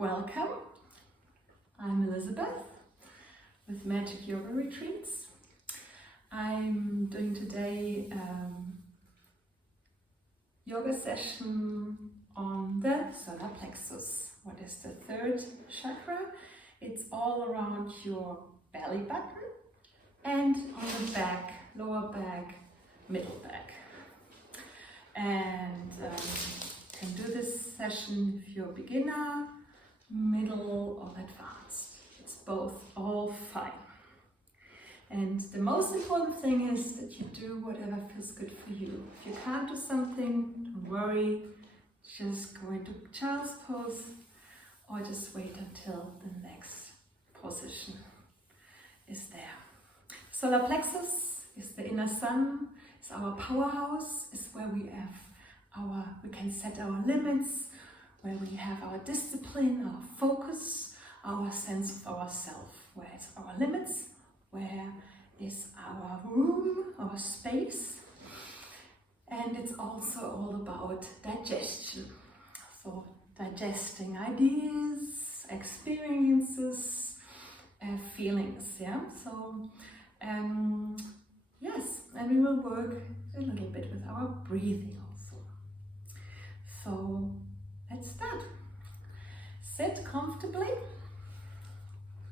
Welcome, I'm Elizabeth with Magic Yoga Retreats. I'm doing today yoga session on the solar plexus. What is the third chakra? It's all around your belly button and on the back, lower back, middle back. And you can do this session if you're a beginner, middle or advanced. It's both, all fine. And the most important thing is that you do whatever feels good for you. If you can't do something, don't worry. Just go into child's pose or just wait until the next position is there. Solar plexus is the inner sun, it's our powerhouse, it's where we can set our limits, where we have our discipline, our focus, our sense of ourself. Where is our limits? Where is our room, our space? And it's also all about digestion. So digesting ideas, experiences, feelings, yeah? So, yes, and we will work a little bit with our breathing also. So, let's start. Sit comfortably.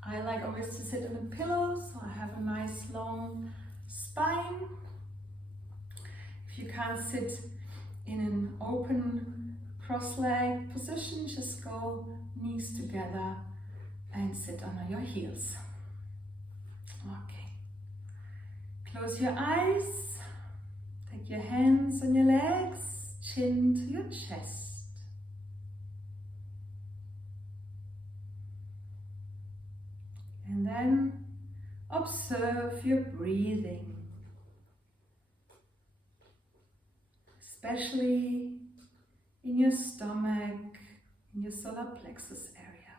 I like always to sit on a pillow, so I have a nice long spine. If you can't sit in an open cross-leg position, just go knees together and sit under your heels. Okay. Close your eyes. Take your hands on your legs, chin to your chest. And then observe your breathing, especially in your stomach, in your solar plexus area.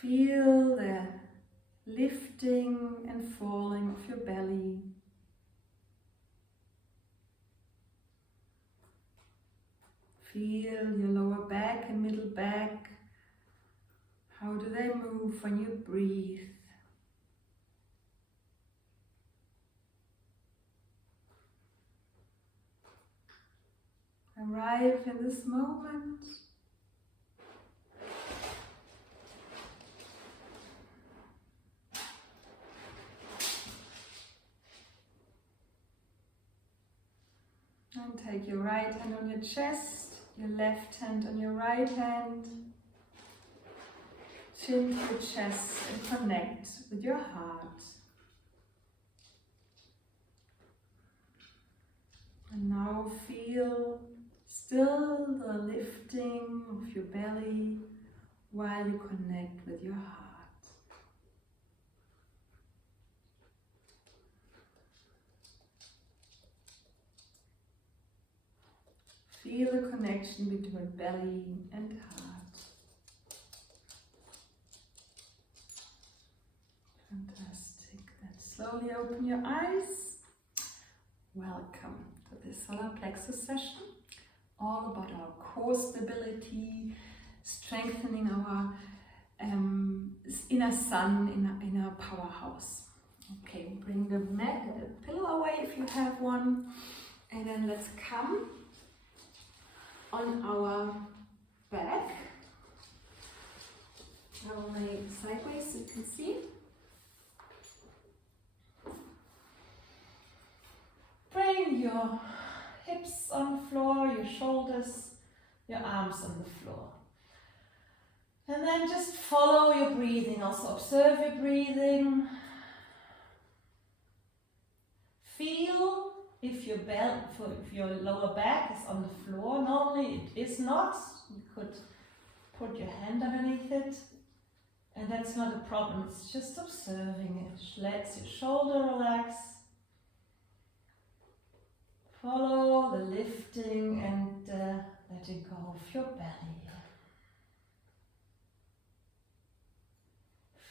Feel the lifting and falling of your belly. Feel your lower back and middle back. How do they move when you breathe? Arrive in this moment. And take your right hand on your chest. Your left hand on your right hand, chin to your chest and connect with your heart. And now feel still the lifting of your belly while you connect with your heart. Feel the connection between belly and heart. Fantastic. Then slowly open your eyes. Welcome to this solar plexus session. All about our core stability, strengthening our inner sun, inner powerhouse. Okay, bring the pillow away if you have one. And then let's come on our back. I will lay it sideways so you can see. Bring your hips on the floor, your shoulders, your arms on the floor. And then just follow your breathing. Also observe your breathing. Feel if your lower back is on the floor. Normally it is not. You could put your hand underneath it, and that's not a problem. It's just observing it. Let your shoulder relax. Follow the lifting and letting go of your belly.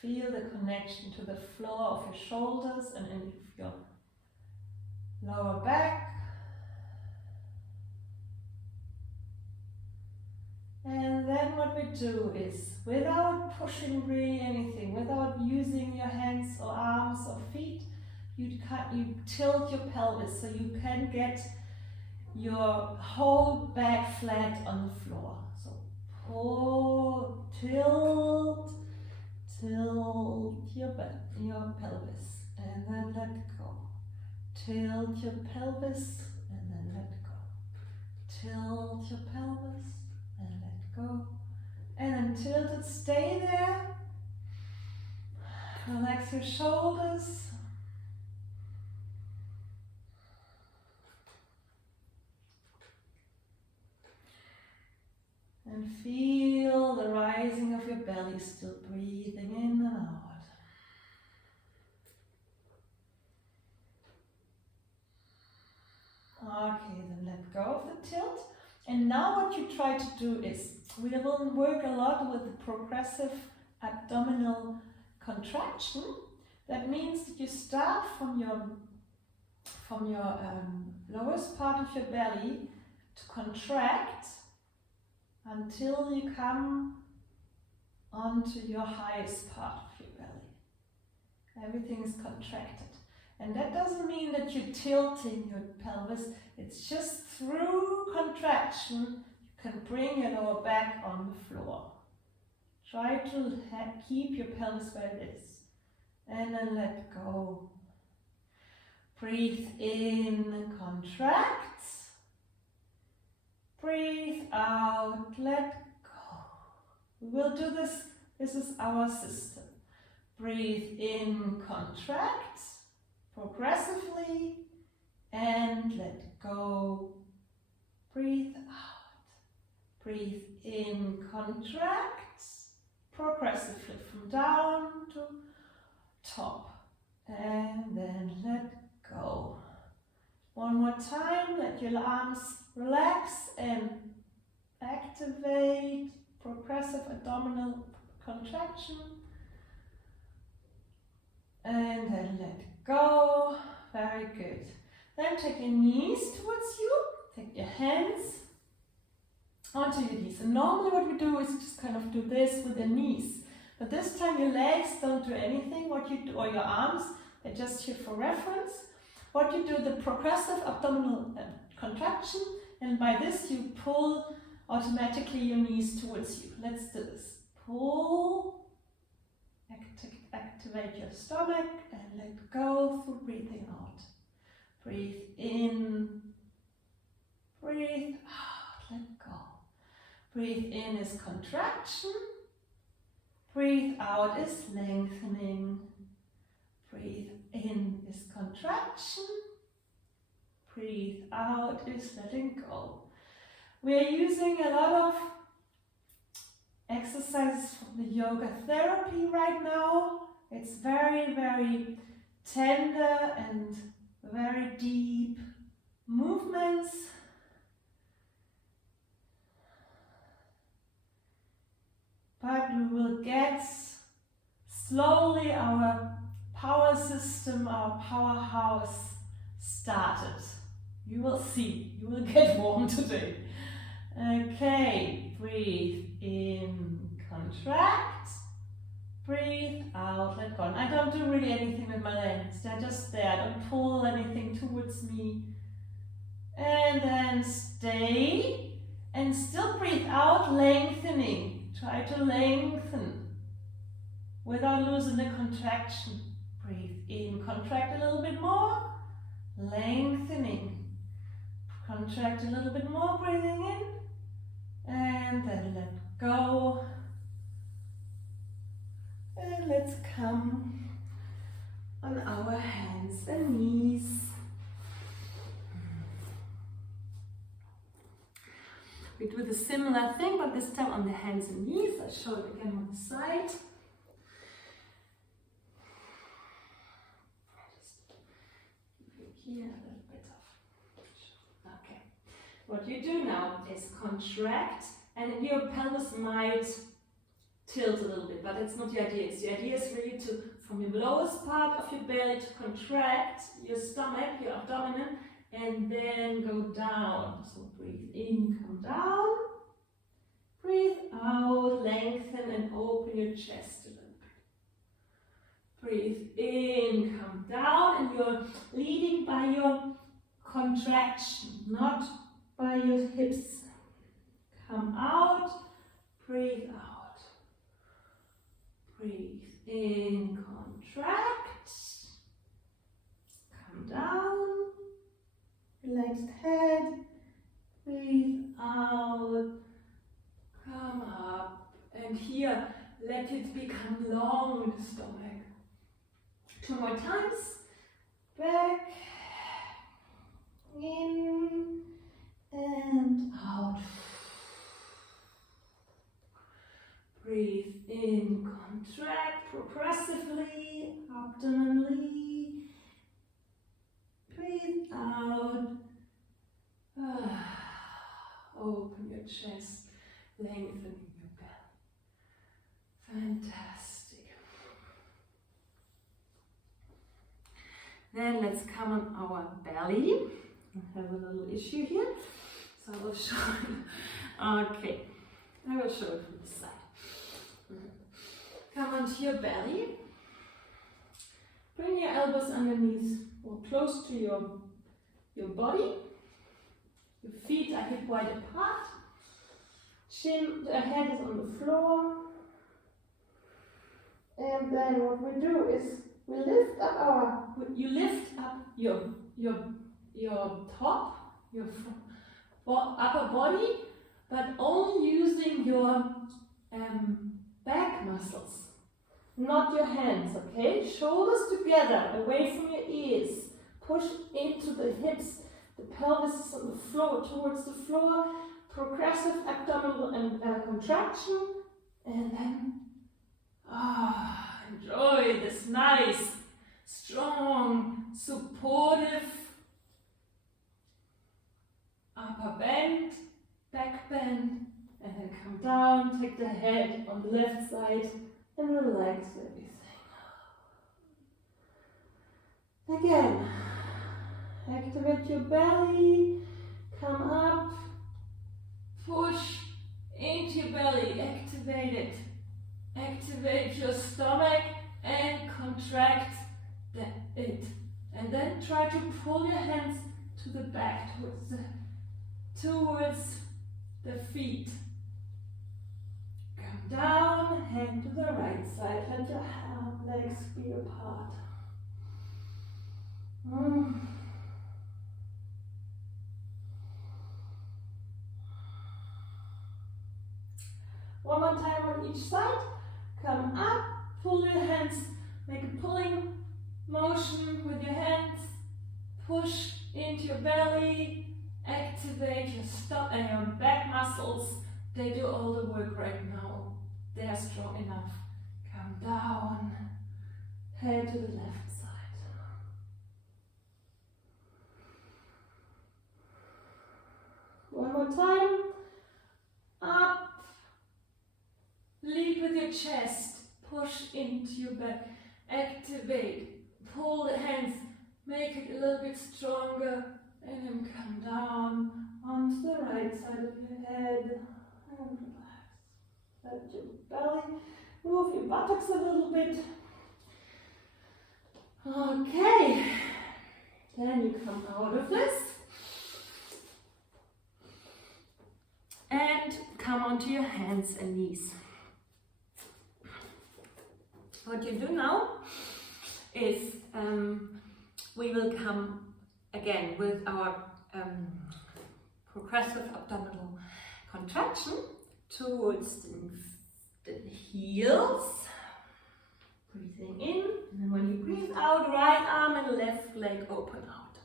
Feel the connection to the floor of your shoulders and in your lower back. And then what we do is, without pushing really anything, without using your hands or arms or feet, you tilt your pelvis so you can get your whole back flat on the floor. So pull, tilt, tilt your pelvis, and then let go. Tilt your pelvis, and then let go. Tilt your pelvis, and let go. And then tilt it, stay there. Relax your shoulders. And feel the rising of your belly, still breathing in and out. Okay, then let go of the tilt. And now what you try to do is, we will work a lot with the progressive abdominal contraction. That means that you start from your lowest part of your belly to contract until you come onto your highest part of your belly. Everything is contracted. And that doesn't mean that you're tilting your pelvis, it's just through contraction you can bring your lower back on the floor. Try to keep your pelvis where it is. And then let go. Breathe in, contract. Breathe out, let go. We will do this, this is our system. Breathe in, contract, progressively, and let go. Breathe out. Breathe in, contract, progressively from down to top. And then let go. One more time, let your arms relax and activate progressive abdominal contraction. And then let go. Very good. Then take your knees towards you. Take your hands onto your knees. And normally what we do is just kind of do this with the knees. But this time your legs don't do anything. What you do, or your arms, they're just here for reference. What you do, the progressive abdominal contraction, and by this you pull automatically your knees towards you. Let's do this. Pull, activate your stomach, and let go through breathing out. Breathe in, breathe out, let go. Breathe in is contraction, breathe out is lengthening. Breathe in is contraction, breathe out is letting go. We are using a lot of exercises from the yoga therapy right now. It's very, very tender and very deep movements. But we will get slowly our power system, our powerhouse started. You will see, you will get warm today. Okay, breathe in, contract, breathe out, let go. And I don't do really anything with my legs, they're just there, I don't pull anything towards me. And then stay, and still breathe out, lengthening. Try to lengthen without losing the contraction. Breathe in, contract a little bit more, lengthening. Contract a little bit more, breathing in, and then let go. And let's come on our hands and knees. We do the similar thing, but this time on the hands and knees. I'll show it again on the side. Here a little bit of. Okay. What you do now is contract, and your pelvis might tilt a little bit, but it's not the idea. The idea is really to, from your lowest part of your belly, to contract your stomach, your abdominal, and then go down. So breathe in, come down. Breathe out, lengthen and open your chest a little bit. Breathe in, come down, and you're leading by your contraction, not by your hips. Come out, breathe out. Breathe in, contract. Come down, relaxed head. Breathe out, come up. And here, let it become long in the stomach. 2 more times. Back, in, and out. Breathe in, contract progressively, abdominally. Breathe out. Open your chest, lengthening your belly. Fantastic. Then let's come on our belly. I have a little issue here, so I will show you. Okay, I will show it from the side. Come onto your belly. Bring your elbows underneath or close to your body. Your feet are hip wide apart. The head is on the floor. And then what we do is we lift up your top, your upper body, but only using your back muscles, not your hands, okay? Shoulders together, away from your ears. Push into the hips. The pelvis is on the floor, towards the floor. Progressive abdominal and contraction. And then enjoy this nice, strong, supportive upper bend, back bend, and then come down, take the head on the left side and relax everything. Again, activate your belly, come up, push into your belly, activate it. Activate your stomach and contract it. And then try to pull your hands to the back, towards the feet. Come down, hand to the right side. Let your legs be apart. One more time on each side. Come up, pull your hands, make a pulling motion with your hands. Push into your belly. Activate your stomach and your back muscles. They do all the work right now. They are strong enough. Come down. Head to the left side. One more time. Up. Lead with your chest. Push into your back. Activate. Pull the hands. Make it a little bit stronger. And then come down onto the right side of your head and relax. Let your belly move your buttocks a little bit. Okay, then you come out of this and come onto your hands and knees. What you do now is we will come again with our progressive abdominal contraction towards the heels. Breathing in, and then when you breathe out, right arm and left leg open out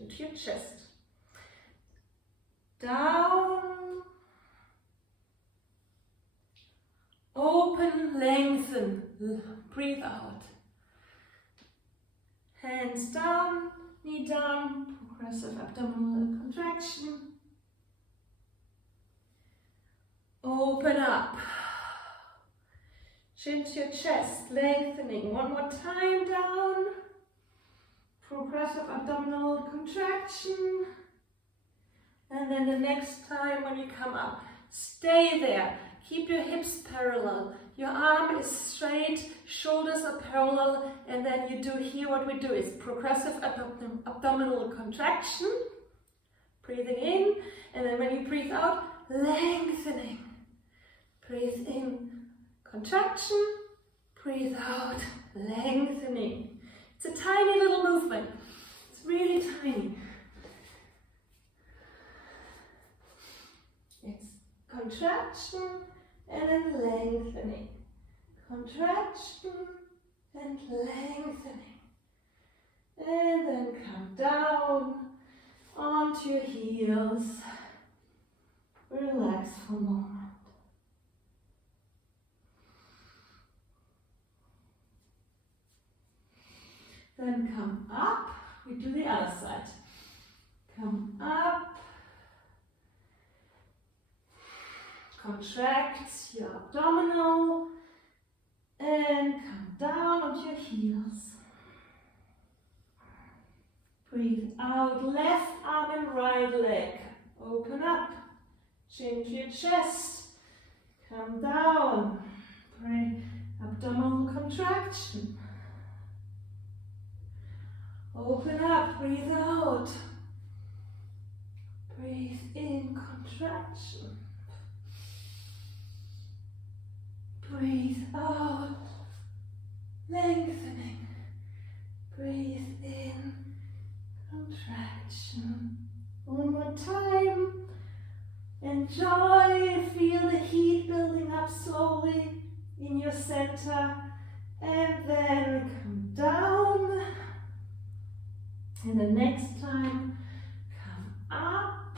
into your chest. Down, open, lengthen, breathe out. Hands down, knee down, progressive abdominal contraction. Open up. Chin to your chest, lengthening. One more time down. Progressive abdominal contraction. And then the next time when you come up, stay there. Keep your hips parallel. Your arm is straight, shoulders are parallel, and then you do here what we do is progressive abdominal contraction. Breathing in, and then when you breathe out, lengthening. Breathe in, contraction. Breathe out, lengthening. It's a tiny little movement. It's really tiny. It's contraction and then lengthening. Contraction and lengthening. And then come down onto your heels. Relax for a moment. Then come up. We do the other side. Come up. Contract your abdominal. And come down onto your heels. Breathe out, left arm and right leg. Open up. Chin to your chest. Come down. Breathe. Abdominal contraction. Open up, breathe out. Breathe in, contraction. Breathe out, lengthening. Breathe in, contraction. One more time. Enjoy, feel the heat building up slowly in your center. And then come down. And the next time, come up,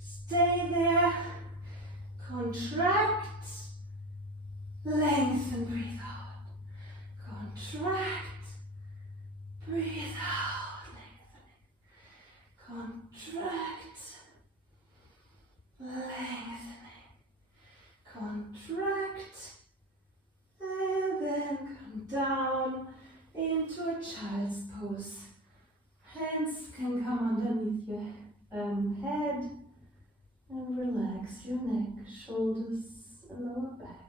stay there, contract, lengthen, breathe out. Contract, breathe out, lengthening. Contract, lengthening. Contract, and then come down into a child's pose. Hands can come underneath your head and relax your neck, shoulders, and lower back.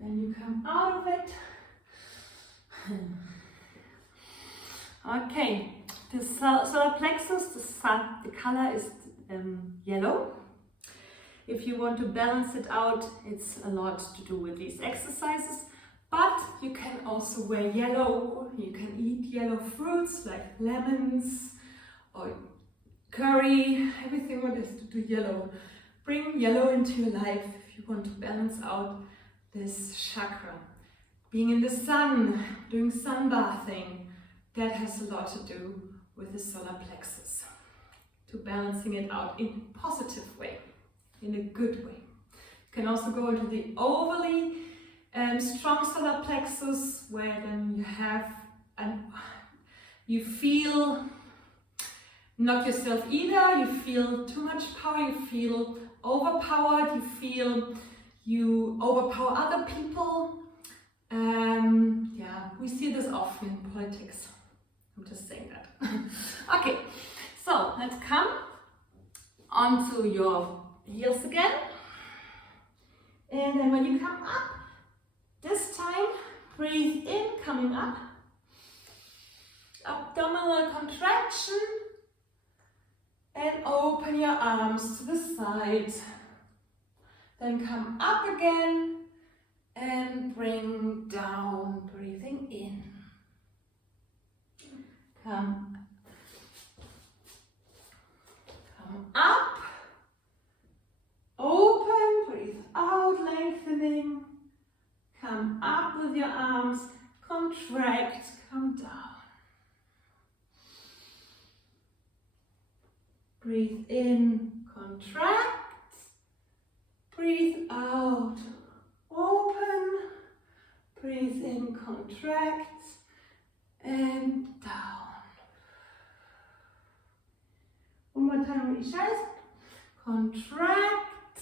Then you come out of it. Okay, the solar plexus, the color is yellow. If you want to balance it out, it's a lot to do with these exercises, but you can also wear yellow. You can eat yellow fruits like lemons or curry, everything what is to do yellow. Bring yellow into your life if you want to balance out this chakra. Being in the sun, doing sunbathing, that has a lot to do with the solar plexus. To balancing it out in a positive way. In a good way. You can also go into the overly strong solar plexus, where then you have you feel not yourself either, you feel too much power, you feel overpowered, you feel you overpower other people. Yeah, we see this often in politics. I'm just saying that. Okay, so let's come onto your heels again, and then when you come up, this time breathe in, coming up, abdominal contraction, and open your arms to the side. Then come up again and bring down, breathing in. Come up. Open, breathe out, lengthening. Come up with your arms, contract, come down. Breathe in, contract. Breathe out, open. Breathe in, contract, and down. One more more time with your chest. Contract,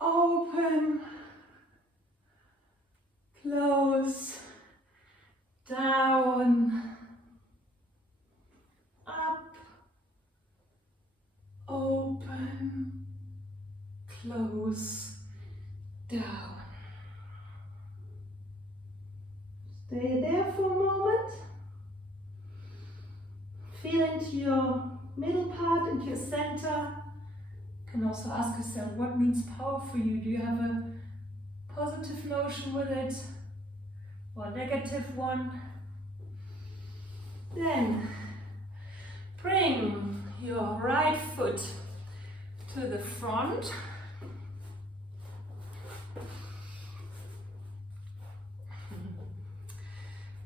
open, close, down, up, open, close, down. Stay there for a moment. Feel into your middle part, into your center. You can also ask yourself, what means power for you? Do you have a positive notion with it or a negative one? Then bring your right foot to the front.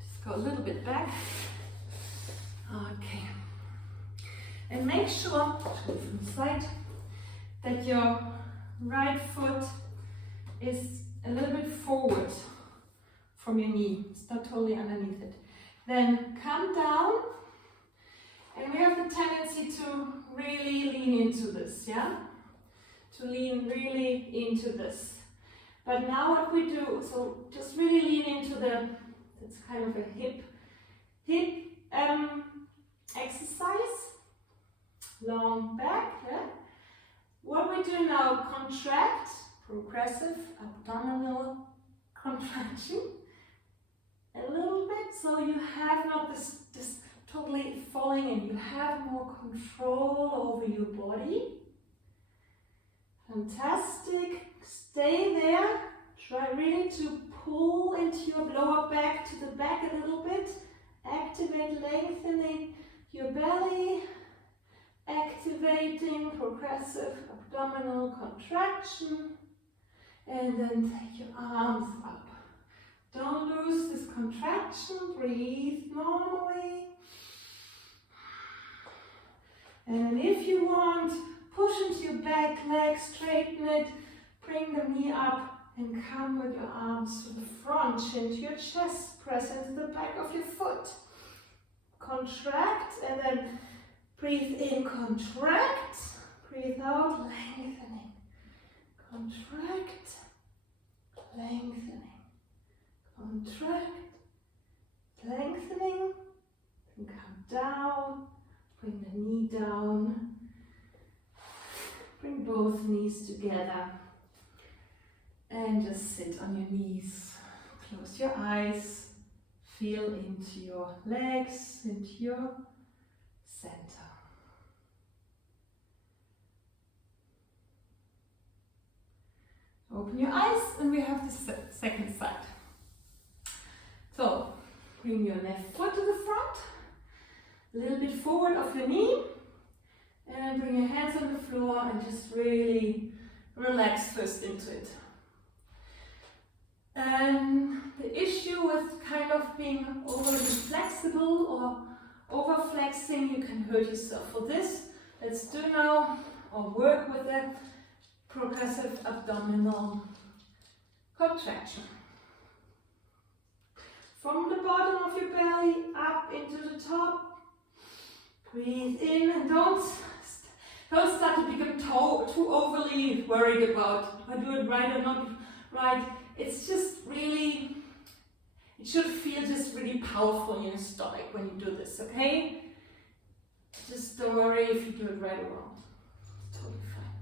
Just go a little bit back. Okay. And make sure, from the side, that your right foot is a little bit forward from your knee. It's not totally underneath it. Then come down, and we have the tendency to really lean into this, yeah? To lean really into this. But now what we do, so just really lean into it's kind of a hip exercise. Long back, yeah? What we do now, contract, progressive abdominal contraction, a little bit, so you have not this totally falling in, you have more control over your body. Fantastic, stay there, try really to pull into your lower back to the back a little bit, activate lengthening your belly, activating progressive abdominal contraction, and then take your arms up. Don't lose this contraction, breathe normally. And if you want, push into your back leg, straighten it, bring the knee up and come with your arms to the front, chin to your chest, press into the back of your foot. Contract and then breathe in, contract, breathe out, lengthening, contract, lengthening, contract, lengthening, and come down, bring the knee down, bring both knees together, and just sit on your knees, close your eyes, feel into your legs, into your center. Open your eyes and we have the second side. So, bring your left foot to the front, a little bit forward of your knee, and bring your hands on the floor and just really relax first into it. And the issue with kind of being overly flexible or over flexing, you can hurt yourself. For this, let's do now or work with the progressive abdominal contraction. From the bottom of your belly up into the top, breathe in and don't start to become too overly worried about if I do it right or not right. It's just really, it should feel just really powerful in your stomach when you do this, okay? Just don't worry if you do it right or wrong. It's totally fine.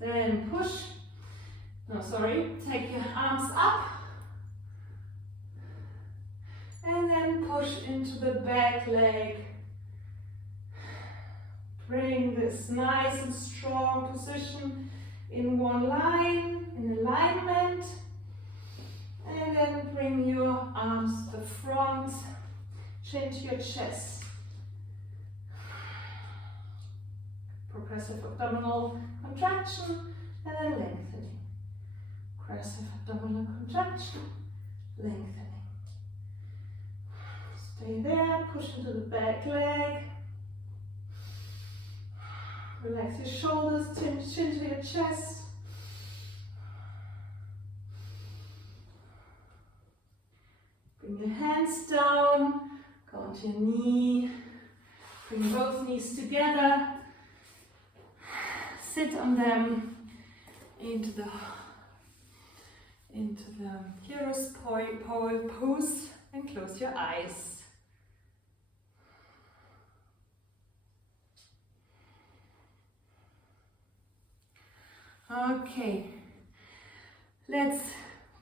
Then push, take your arms up. And then push into the back leg. Bring this nice and strong position in one line, in alignment. And then bring your arms to the front, chin to your chest. Progressive abdominal contraction and then lengthening. Progressive abdominal contraction, lengthening. Stay there, push into the back leg. Relax your shoulders, chin to your chest. Bring your hands down, go onto your knee, Bring both knees together. Sit on them into the hero's pose and close your eyes. Okay, let's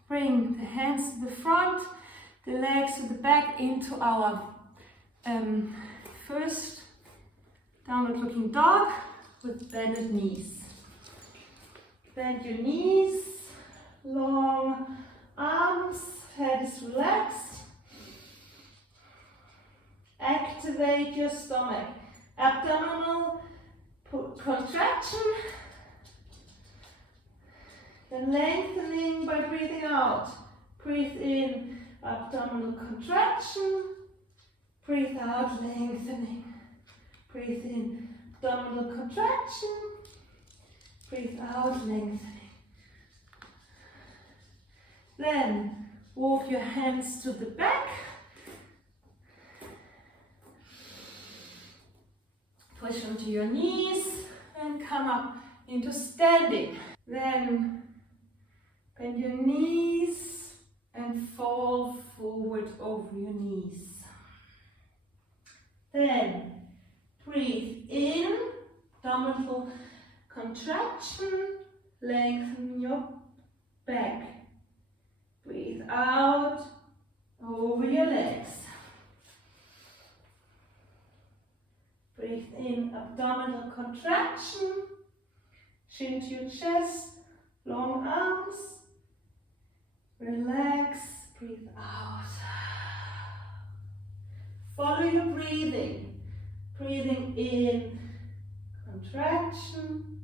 bring the hands to the front, the legs to the back into our first downward looking dog with bended knees. Bend your knees, long arms, head is relaxed. Activate your stomach. Abdominal contraction. Then lengthening by breathing out. Breathe in, abdominal contraction. Breathe out, lengthening. Breathe in, abdominal contraction. Breathe out, lengthening. Then walk your hands to the back. Push onto your knees and come up into standing. Then bend your knees and fall forward over your knees. Then breathe in, abdominal contraction, lengthen your back. Breathe out over your legs. Breathe in, abdominal contraction, chin to your chest, long arms. Relax, breathe out. Follow your breathing. Breathing in, contraction.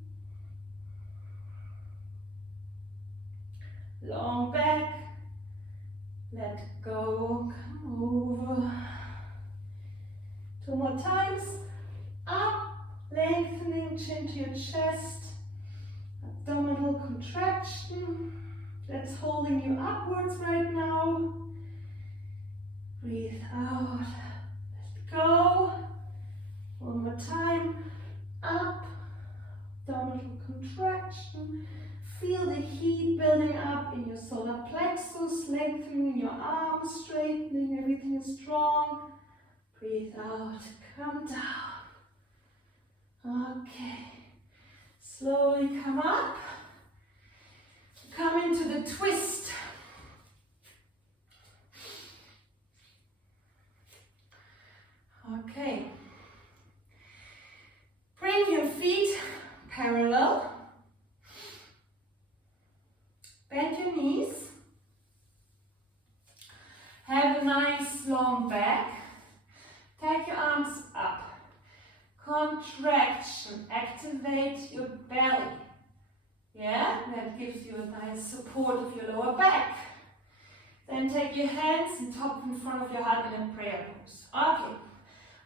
Long back. Let go, come over. 2 more times. Up, lengthening, chin to your chest. Abdominal contraction. That's holding you upwards right now. Breathe out. Let go. 1 more time. Up, abdominal contraction. Feel the heat building up in your solar plexus, lengthening your arms, straightening, everything is strong. Breathe out, come down. Okay, slowly come up. Come into the twist. Okay. Bring your feet parallel. Bend your knees. Have a nice long back. Take your arms up. Contraction. Activate your belly. Yeah, that gives you a nice support of your lower back. Then take your hands and top in front of your heart in a prayer pose. Okay,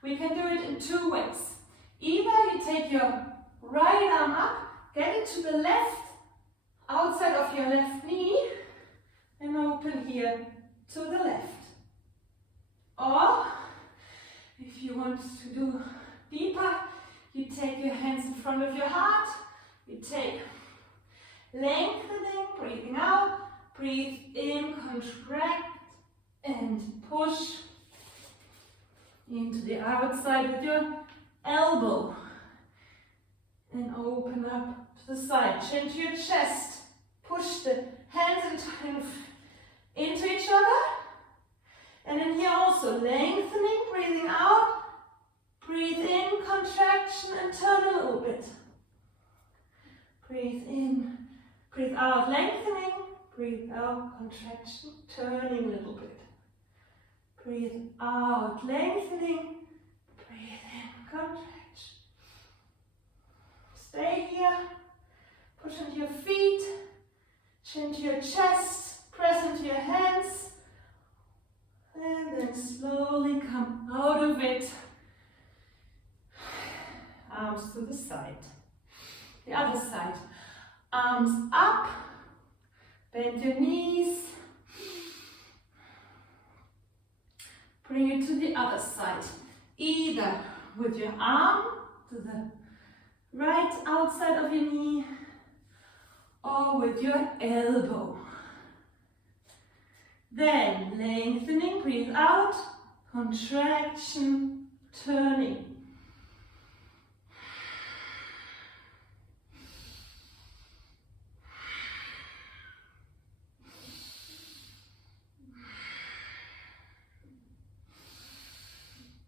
we can do it in 2 ways. Either you take your right arm up, get it to the left, outside of your left knee, and open here to the left. Or, if you want to do deeper, you take your hands in front of your heart, you take lengthening, breathing out, breathe in, contract, and push into the outside with your elbow. And open up to the side, chin to your chest. Push the hands into each other. And then here also, lengthening, breathing out. Breathe in, contraction, and turn a little bit. Breathe in, breathe out, lengthening. Breathe out, contraction, turning a little bit. Breathe out, lengthening. Breathe in, contraction. Stay here. Push into your feet. Chin to your chest. Press into your hands. And then slowly come out of it. Arms to the side. The other side. Arms up. Bend your knees. Bring it to the other side. Either with your arm to the right outside of your knee or with your elbow. Then lengthening, breathe out, contraction, turning.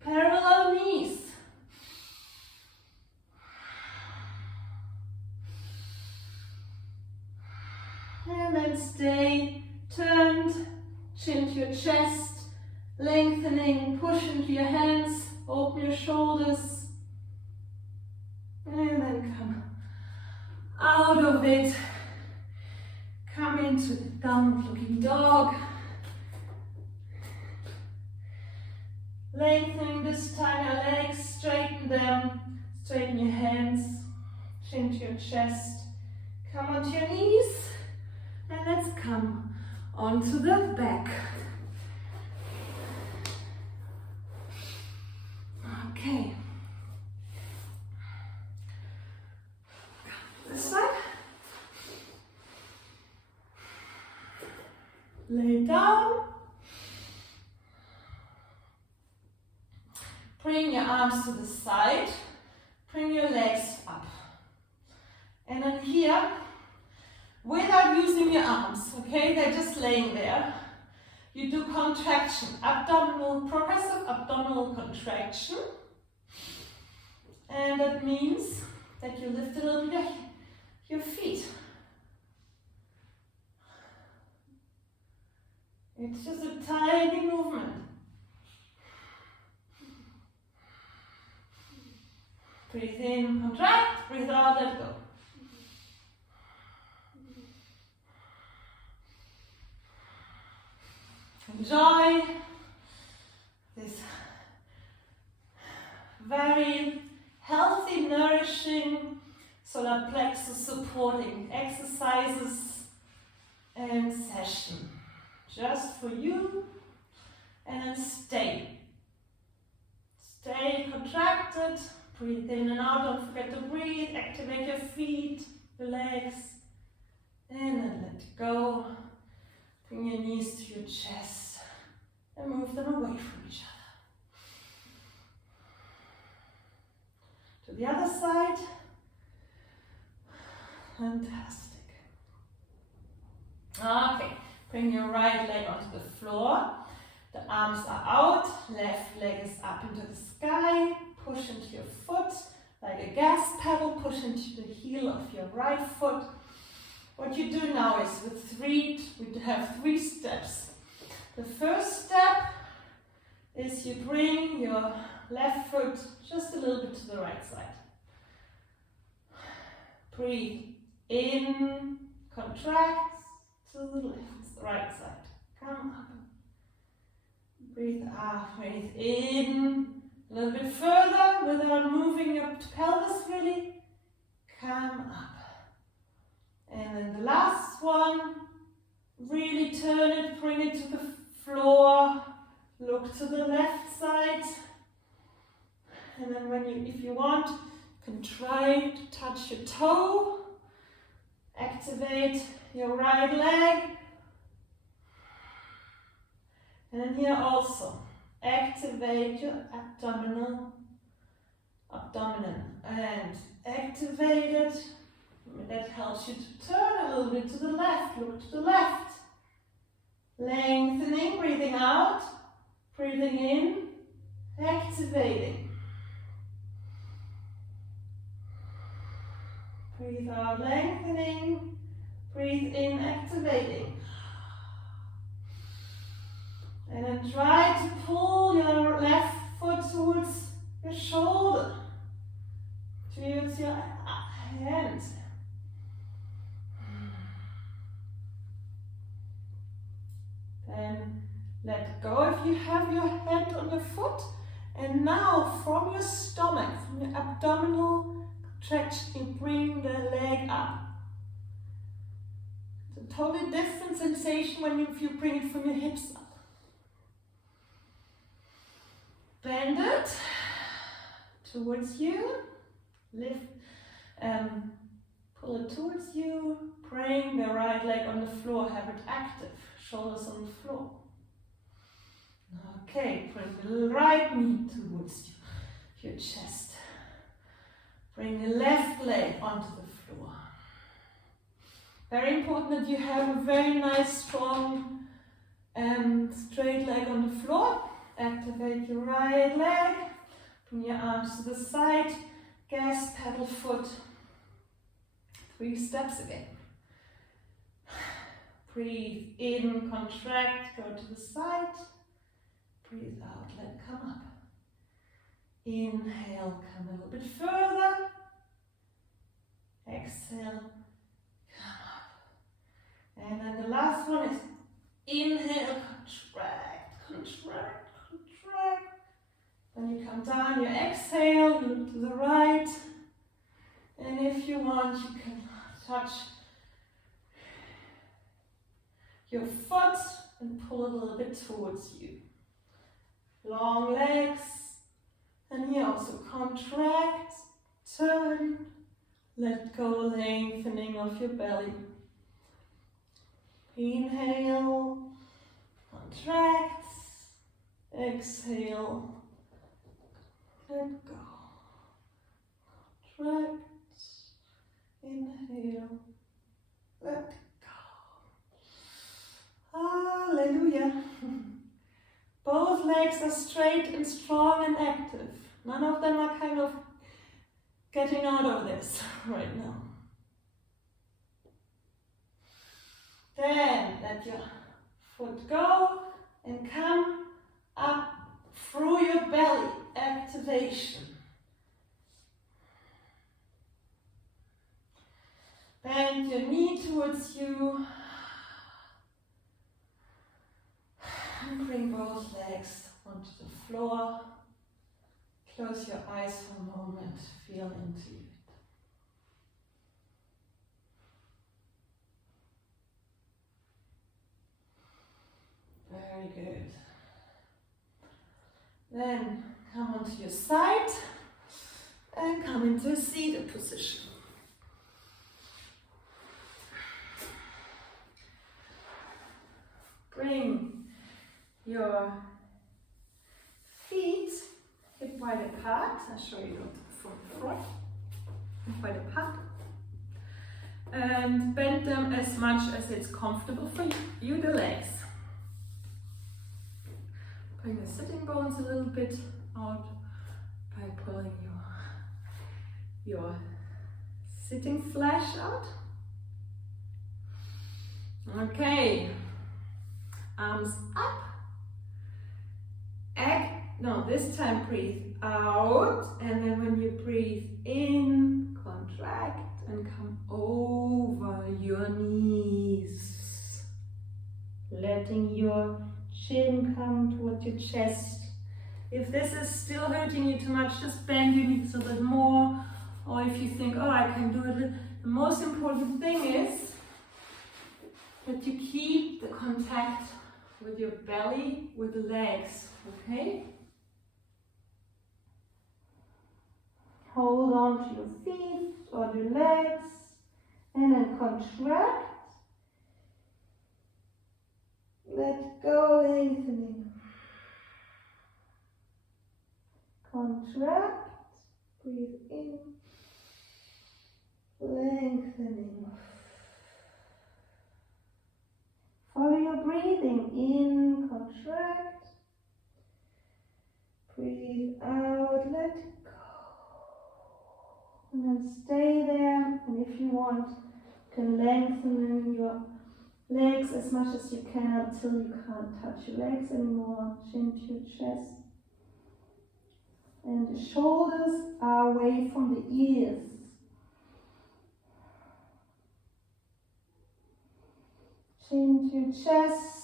Parallel knees. And then stay turned, chin to your chest, lengthening, push into your hands, open your shoulders. And then come out of it. Come into the downward looking dog. Lengthening this time your legs, straighten them, straighten your hands, chin to your chest. Come onto your knees and let's come onto the back. Okay. This side. Lay down. Bring your arms to the side. Bring your legs up. And then here, without using your arms, okay, they're just laying there. You do contraction, abdominal, progressive abdominal contraction. And that means that you lift a little bit your feet. It's just a tiny movement. Breathe in, contract, breathe out, let go. Enjoy this very healthy, nourishing solar plexus supporting exercises and session. Just for you, and then stay. Stay contracted, breathe in and out, don't forget to breathe, activate your feet, your legs, and then let go. Bring your knees to your chest and move them away from each other. To the other side. Fantastic. Okay, bring your right leg onto the floor. The arms are out, left leg is up into the sky. Push into your foot like a gas pedal. Push into the heel of your right foot. What you do now is we have 3 steps. The first step is you bring your left foot just a little bit to the right side. Breathe in, contract to the right side. Come up. Breathe out, breathe in, a little bit further without moving your pelvis really. Come up. And then the last one, really turn it, bring it to the floor, look to the left side. And then if you want, you can try to touch your toe, activate your right leg. And then here also, activate your abdomen, and activate it. That helps you to turn a little bit to the left, look to the left. Lengthening, breathing out, breathing in, activating. Breathe out, lengthening, breathe in, activating. And then try to pull your left foot towards your shoulder, towards your hand. Then let go if you have your hand on your foot. And now from your stomach, from your abdominal contraction, you bring the leg up. It's a totally different sensation if you bring it from your hips up. Bend it. towards you. Lift, pull it towards you. Bring the right leg on the floor, have it active. Shoulders on the floor. Okay, bring the right knee towards you, your chest. Bring the left leg onto the floor. Very important that you have a very nice, strong and straight leg on the floor. Activate your right leg. Bring your arms to the side. Gas pedal foot. 3 steps again. Breathe in, contract, go to the side. Breathe out, let come up. Inhale, come a little bit further. Exhale, come up. And then the last one is inhale, contract, contract, contract. Then you come down, you exhale, you look to the right. And if you want, you can touch your foot and pull it a little bit towards you. Long legs, and here also contract, turn, let go, lengthening of your belly. Inhale, contract, exhale, let go, contract, inhale, let go. Hallelujah. Both legs are straight and strong and active. None of them are kind of getting out of this right now. Then let your foot go and come up through your belly. Activation. Bend your knee towards you. And bring both legs onto the floor. Close your eyes for a moment. Feel into it. Very good. Then come onto your side and come into a seated position. Bring your feet hip wide apart. I'll show you from front. Hip wide apart. And bend them as much as it's comfortable for you, the legs. Bring the sitting bones a little bit out by pulling your sitting flesh out. Okay. Arms up. No, this time breathe out, and then when you breathe in, contract and come over your knees. Letting your chin come towards your chest. If this is still hurting you too much, just bend your knees a little more. Or if you think, oh, I can do it. The most important thing is that you keep the contact with your belly, with the legs, okay? Hold on to your feet or your legs, and then contract. Let go, lengthening. Contract, breathe in, lengthening. Follow your breathing in, contract, breathe out, let go. And then stay there, and if you want, you can lengthen your legs as much as you can until you can't touch your legs anymore. Chin to your chest. And the shoulders are away from the ears. Chin to your chest.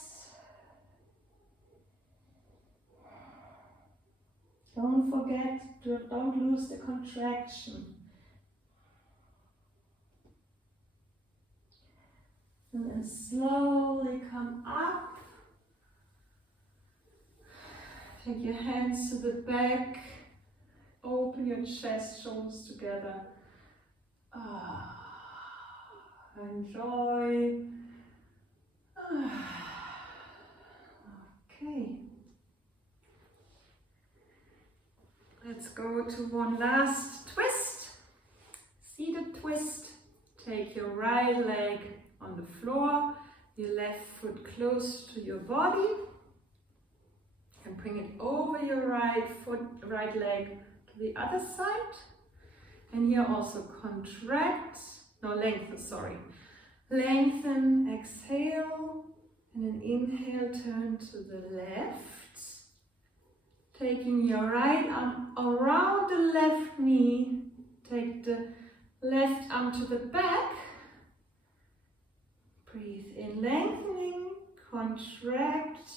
Don't forget, don't lose the contraction. And then slowly come up. Take your hands to the back Open your chest, shoulders together. Enjoy. Okay. Let's go to one last twist. Seated twist. Take your right leg on the floor, your left foot close to your body, and bring it over your right leg to the other side. And here also lengthen, sorry. Lengthen, exhale, and then inhale, turn to the left. Taking your right arm around the left knee, take the left arm to the back. Breathe in, lengthening, contract,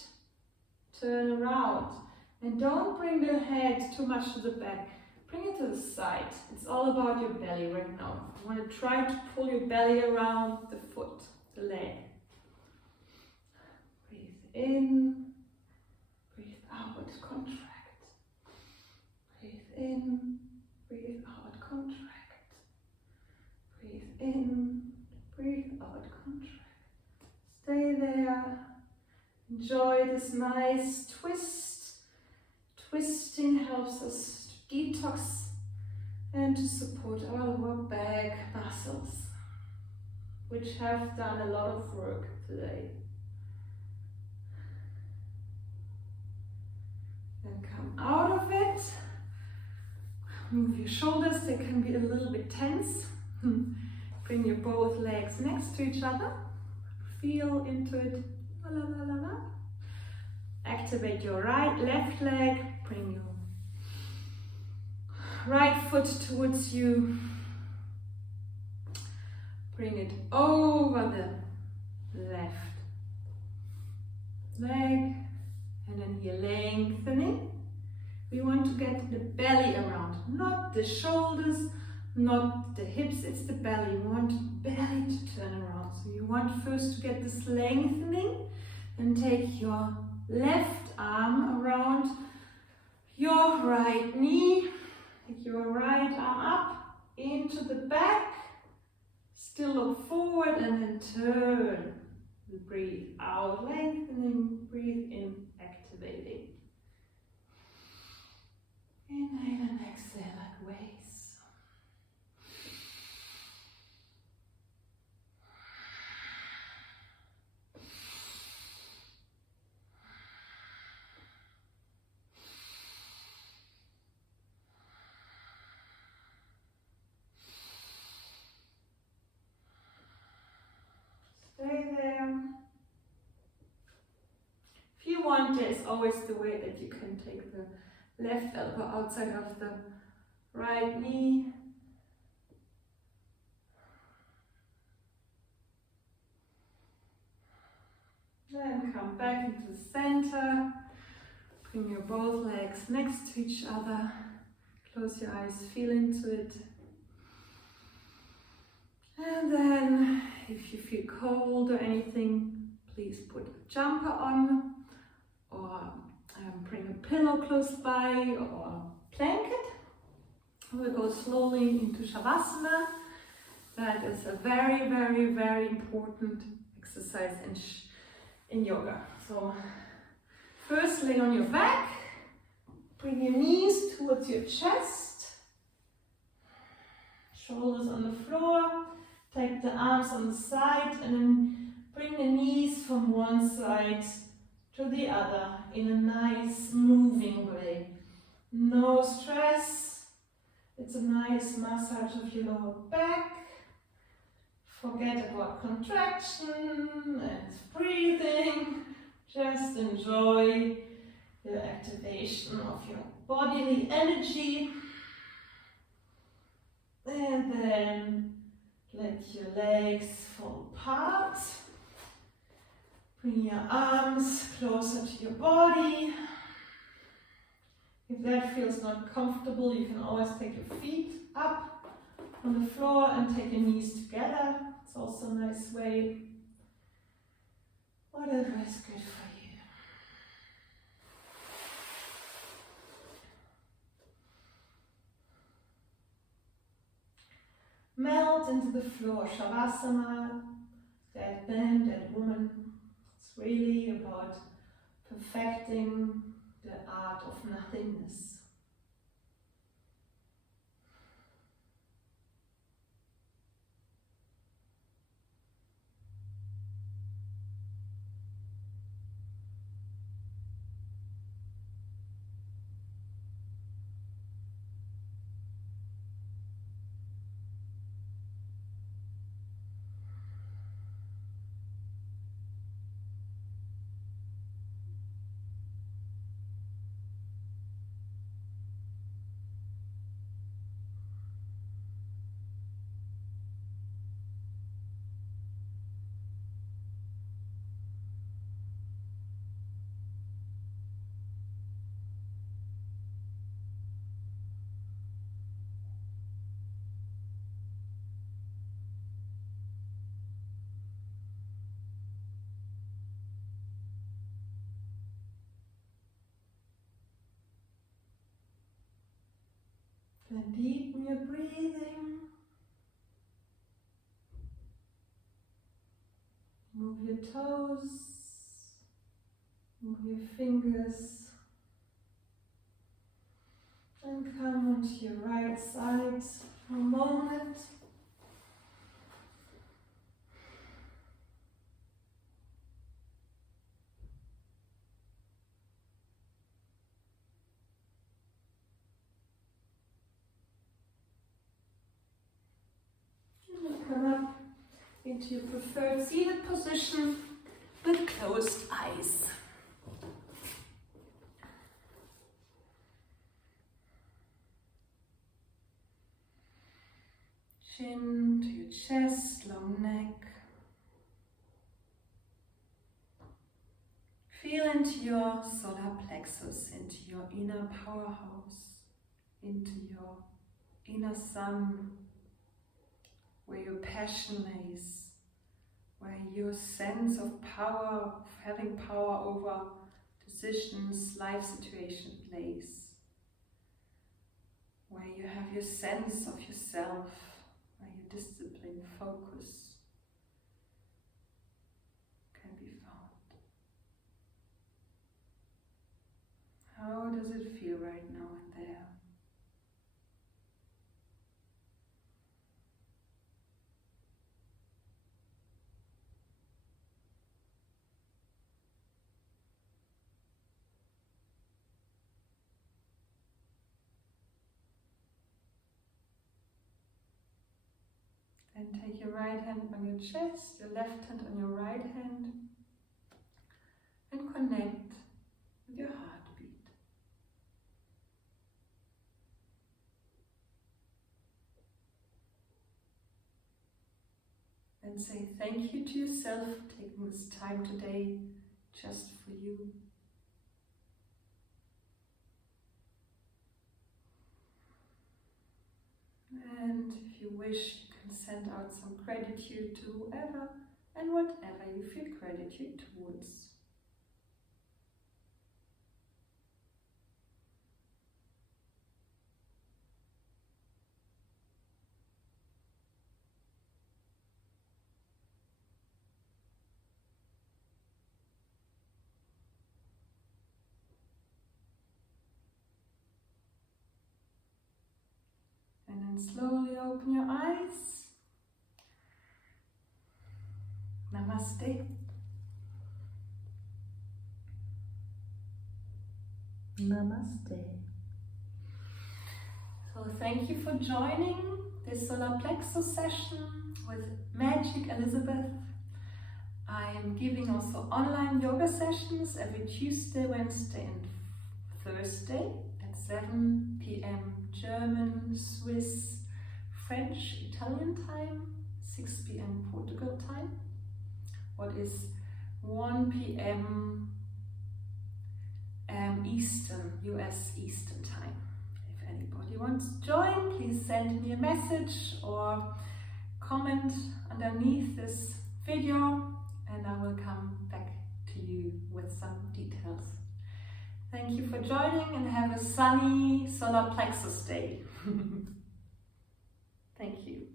turn around. And don't bring the head too much to the back. Bring it to the side. It's all about your belly right now. You want to try to pull your belly around the foot, the leg. Breathe in, breathe out, contract. Breathe in, breathe out, contract. Breathe in, breathe out, contract. Stay there. Enjoy this nice twist. Twisting helps us to detox and to support our lower back muscles, which have done a lot of work today. Then come out of it. Move your shoulders, they can be a little bit tense. Bring your both legs next to each other. Feel into it. La, la, la, la. Activate your left leg. Bring your right foot towards you. Bring it over the left leg. And then here lengthening. We want to get the belly around, not the shoulders, not the hips, it's the belly. We want the belly to turn around. So you want first to get this lengthening, and take your left arm around your right knee. Take your right arm up into the back. Still look forward and then turn. Breathe out, lengthening, breathe in, activating. Inhale and exhale like waves. Stay there. If you want, there's always the way that you can take the left elbow outside of the right knee. Then come back into the center. Bring your both legs next to each other. Close your eyes, feel into it. And then, if you feel cold or anything, please put a jumper on, or bring a pillow close by, or blanket. We'll go slowly into Shavasana. That is a very, very, very important exercise in yoga. So first lay on your back, bring your knees towards your chest, shoulders on the floor, take the arms on the side, and then bring the knees from one side to the other in a nice moving way. No stress. It's a nice massage of your lower back. Forget about contraction and breathing. Just enjoy the activation of your bodily energy. And then let your legs fall apart. Bring your arms closer to your body. If that feels not comfortable, you can always take your feet up on the floor and take your knees together. It's also a nice way. Whatever is good for you. melt into the floor. Shavasana, that man, that woman. It's really about perfecting the art of nothingness. Then deepen your breathing. Move your toes, move your fingers, and come onto your right side for a moment. Come up into your preferred seated position with closed eyes. Chin to your chest, long neck. Feel into your solar plexus, into your inner powerhouse, into your inner sun, where your passion lays, where your sense of power, of having power over decisions, life situation lays, where you have your sense of yourself, where your discipline, focus can be found. How does it feel right now and there? And take your right hand on your chest, your left hand on your right hand, and connect with your heartbeat. And say thank you to yourself for taking this time today just for you. And if you wish, you can send out some gratitude to whoever and whatever you feel gratitude towards. And then slowly open your eyes. Namaste. Namaste. So thank you for joining this solar plexus session with Magic Elizabeth. I am giving also online yoga sessions every Tuesday, Wednesday and Thursday at 7 p.m. German, Swiss, French, Italian time, 6 p.m. Portugal time. What is 1 p.m. Eastern, US Eastern time. If anybody wants to join, please send me a message or comment underneath this video and I will come back to you with some details. Thank you for joining and have a sunny solar plexus day. Thank you.